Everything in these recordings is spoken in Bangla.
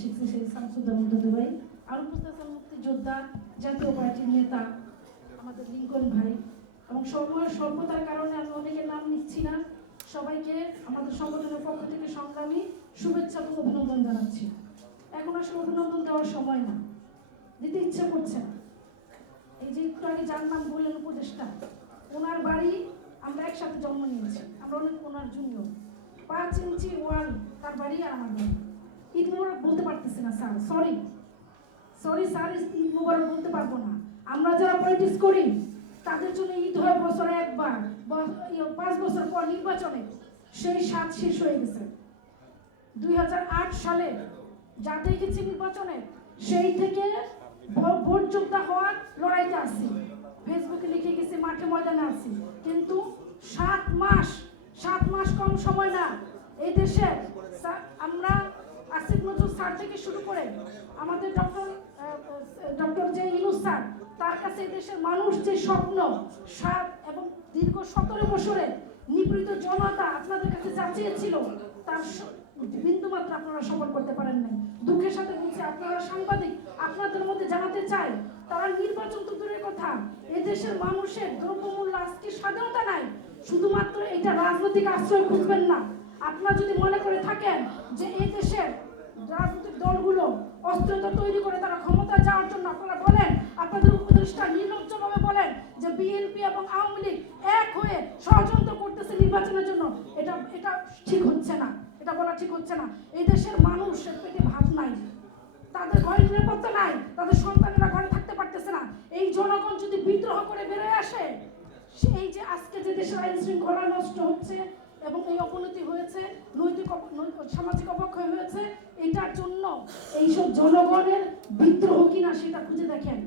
শিখছে সেই শামসুদ্দার মধ্যে ভাই। আর উপস্থিত আছেন মুক্তিযোদ্ধা, জাতীয় পার্টির নেতা, আমাদের লিঙ্কন ভাই। এবং সময় স্বল্পতার কারণে আমি অনেকের নাম নিচ্ছি না। সবাইকে আমাদের সংগঠনের পক্ষ থেকে সংগ্রামী শুভেচ্ছা এবং অভিনন্দন জানাচ্ছি। এখন আসলে অভিনন্দন দেওয়ার সময় না। দিতে ইচ্ছে করছে না। এই যে একটু আগে যার নাম বললেন উপদেষ্টা, ওনার বাড়ি আমরা একসাথে জন্ম নিয়েছি। আমরা অনেক ওনার জুনিয়র পাঁচ ইঞ্চি ওয়াল তার বাড়ি আর আমার বাড়ি। ঈদ মোবারক বলতে পারতেছি না, sir sorry sorry sir Eid মোবারক বলতে পারব না। আমরা যারা পলিটিক্স করি, তাদের জন্য ঈদ হয় বছরে একবার পাঁচ বছর পর নির্বাচনে। সেই স্বাদ শেষ হয়ে গেছে। দুই হাজার আট সালে যা দেখেছি নির্বাচনে, সেই থেকে ভোট যোদ্ধা হওয়ার লড়াইতে আছি ফেসবুকে লিখে গেছি, মাঠে ময়দানে আছি কিন্তু সাত মাস সাত মাস কম সময় না। এই দেশে সা- আমরা আসিফ স্যার থেকে শুরু করে আমাদের ডক্টর ডক্টর যে ইনুস স্যার, তার কাছে দেশের মানুষ যে স্বপ্ন, সাত এবং দীর্ঘ সতেরো বছরে নিপীড়িত জনতা আপনাদের কাছে যা চেয়েছিল তার বিন্দুমাত্র আপনারা সফল করতে পারেন নাই। দুঃখের সাথে বলছি, আপনারা সাংবাদিক, আপনাদের মধ্যে জানাতে চাই, তারা নির্বাচন তো দূরের কথা এদেশের মানুষের দ্রব্যমূল্য আজকে স্বাধীনতা নাই, শুধুমাত্র এটা রাজনৈতিক আশ্রয় খুঁজবেন না। আপনারা যদি মনে করে থাকেন যে এই দেশের রাজনৈতিক দলগুলো অস্ত্রতা তৈরি করে তারা ক্ষমতা যাওয়ার জন্য আপনারা বলেন, আপনাদের উপদেষ্টা নির্লজ্জভাবে বলেন যে বিএনপি এবং আওয়ামী লীগ এক হয়ে ষড়যন্ত্র করতেছে নির্বাচনের জন্য। এটা এটা ঠিক হচ্ছে না। এটা বলা ঠিক হচ্ছে না। এই দেশের মানুষের পেটে ভাত নাই। তাদের ঘরে নিরাপত্তা নাই। তাদের সন্তানেরা ঘরে থাকতে পারতেছে না। এই জনগণ যদি বিদ্রোহ করে বেরোয় আসে, সেই যে আজকে যে দেশের আইন শৃঙ্খলা নষ্ট হচ্ছে এবং এই অবনতি হয়েছে নৈতিক অপ- নৈ- সামাজিক অবক্ষয় হয়েছে, এটার জন্য এইসব জনগণের বিদ্রোহ কিনা সেটা খুঁজে দেখেন।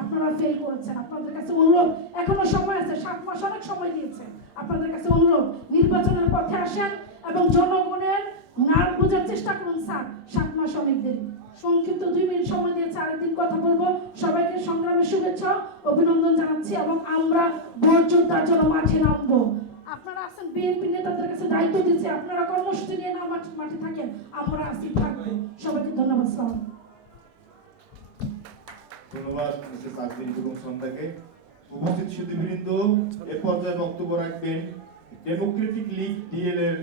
আপনারা ফেল করেছেন। আপনাদের কাছে অনুরোধ, এখনও সময় আছে, সাত মাস অনেক সময় দিয়েছে আপনাদের কাছে অনুরোধ, নির্বাচনের পথে আসেন এবং জনগণের নার বোঝার চেষ্টা করুন, স্যার। সাত মাস অনেক দেরি। সংক্ষিপ্ত দুই মিনিট সময় দিয়েছে, আরেকদিন কথা বলব। সবাইকে সংগ্রামের শুভেচ্ছা, অভিনন্দন জানাচ্ছি এবং আমরা যোদ্ধার জন্য মাঠে নামবো। আপনারা আছেন বিএনপি নেতাদের কাছে দায়িত্ব দিচ্ছে আপনারা কর্মসূচি নিয়ে না মাঠে মাঠে থাকেন, আমরা আসি থাকব। সবাইকে ধন্যবাদ, সালাম। ধন্যবাদ মিসেস আজমিন বেগম উপস্থিত সুদীবৃন্দ এ পর্যায়ে বক্তব্য রাখবেন, ডেমোক্রেটিক লীগ ডিএল এর